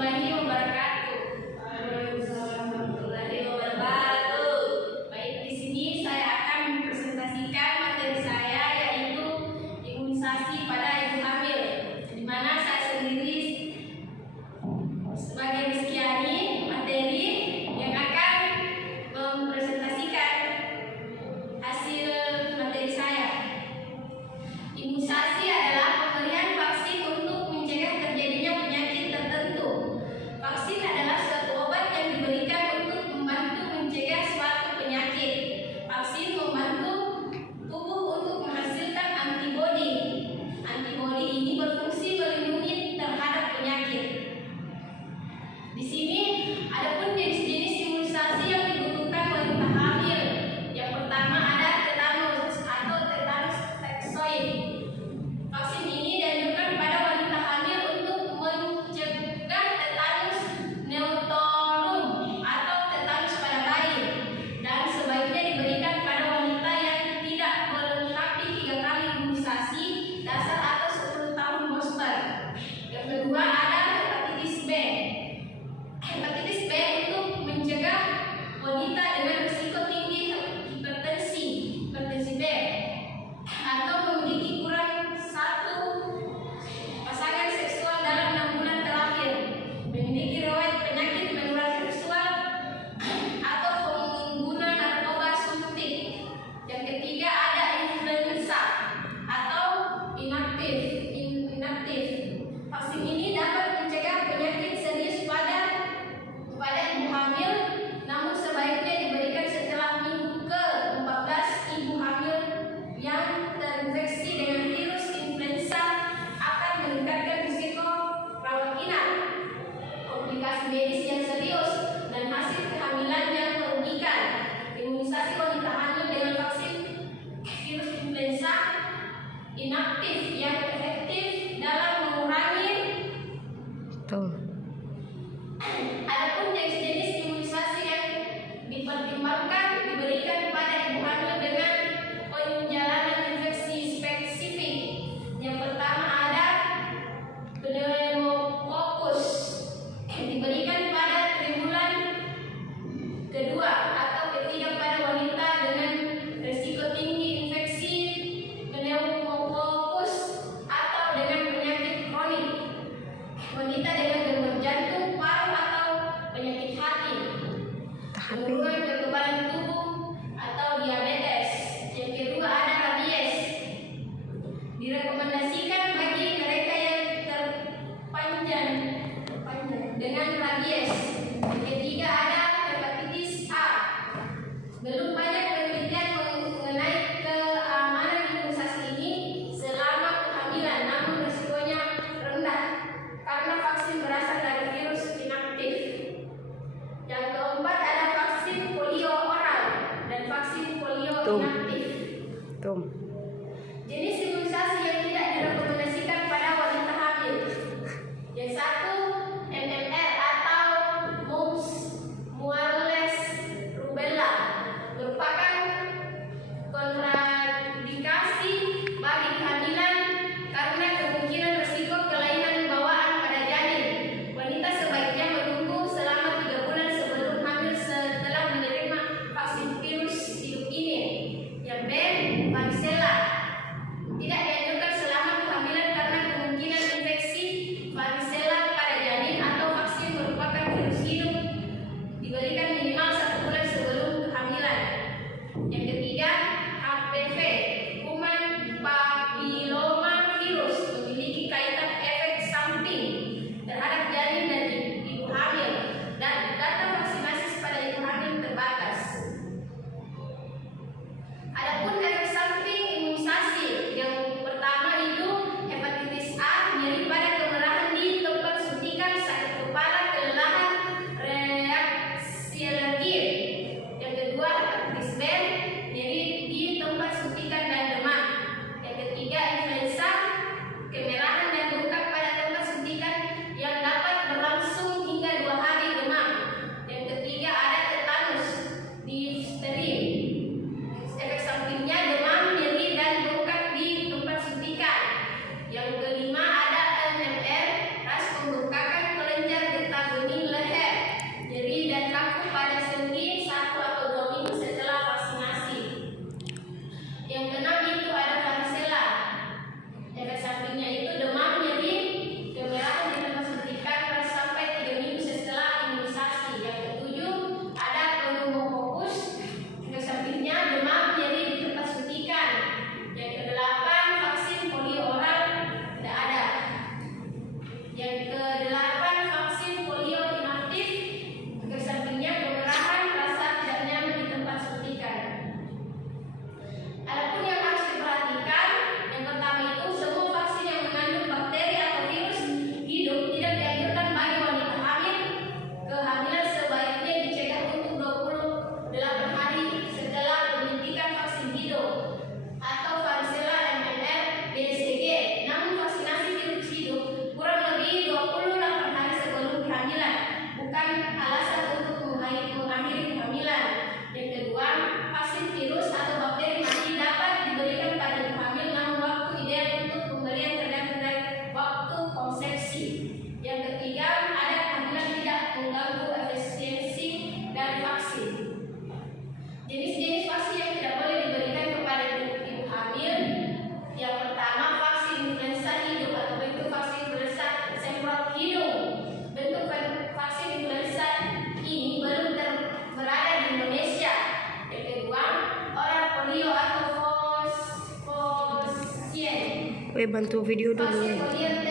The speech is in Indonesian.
warahmatullahi wabarakatuh. Waalaikumsalam warahmatullahi wabarakatuh. Baik, di sini saya akan mempresentasikan materi saya, yaitu imunisasi pada ibu hamil, di mana saya sendiri sebagai Rizkyani materi yang akan mempresentasikan hasil materi saya. Imunisasi adalah pemberian vaksin untuk mencegah terjadinya penyakit tertentu. Vaksin adalah suatu obat yang diberikan untuk membantu mencegah suatu penyakit. Vaksin membantu tubuh untuk menghasilkan antibodi. Antibodi ini berfungsi melindungi terhadap penyakit. Di sini adapun jenis-jenis imunisasi yang dibutuhkan wanita hamil. Yang pertama ada tetanus atau tetanus toxoid. Vaksin ini dianjurkan pada wanita hamil untuk mencegah tetanus neonatum atau tetanus pada bayi, dan sebaiknya diberikan pada wanita yang tidak melengkapi 3 kali imunisasi dasar atau 10 tahun booster. Yang kedua ada hepatitis B. Hepatitis B untuk mencegah wanita dengan risiko tinggi hipertensi B atau memiliki kurang 1 pasangan seksual dalam 6 bulan terakhir, memiliki riwayat penyakit menular seksual atau pengguna narkoba suntik. Yang ketiga ada influenza atau inaktif. Vaksin ini dapat mencegah penyakit serius pada ibu hamil, namun sebaiknya diberikan setelah minggu ke-14 ibu hamil yang terinfeksi dengan virus influenza akan meningkatkan risiko rawat inap, komplikasi medis yang serius, dan hasil kehamilan yang merugikan. Imunisasi wanita hamil dengan vaksin virus influenza inaktif yang efektif dalam mengurangi. Adapun jenis-jenis imunisasi yang dipertimbangkan diberikan pada ibu hamil dengan penjalanan infeksi spesifik. Yang pertama ada pneumococcus, diberikan pada tribulan kedua atau ketiga pada wanita dengan risiko tinggi infeksi pneumococcus atau dengan penyakit kronik, wanita dengan gangguan jantung, paru atau penyakit hati, gangguan kekebalan tubuh atau diabetes. Yang kedua ada rabies, direkomendasikan bagi mereka yang terpanjang dengan rabies. Yang ketiga ada hepatitis A. Belum banyak penelitian mengenai keamanan imunisasi ini selama kehamilan, namun risikonya rendah karena vaksin berasal dari virus inaktif. Yang keempat ada vaksin polio oral dan vaksin polio inaktif. Jenis imunisasi yang tidak direkomendasikan pada wanita hamil. Yang satu, MMR atau bantu video dulu. Vaksin polio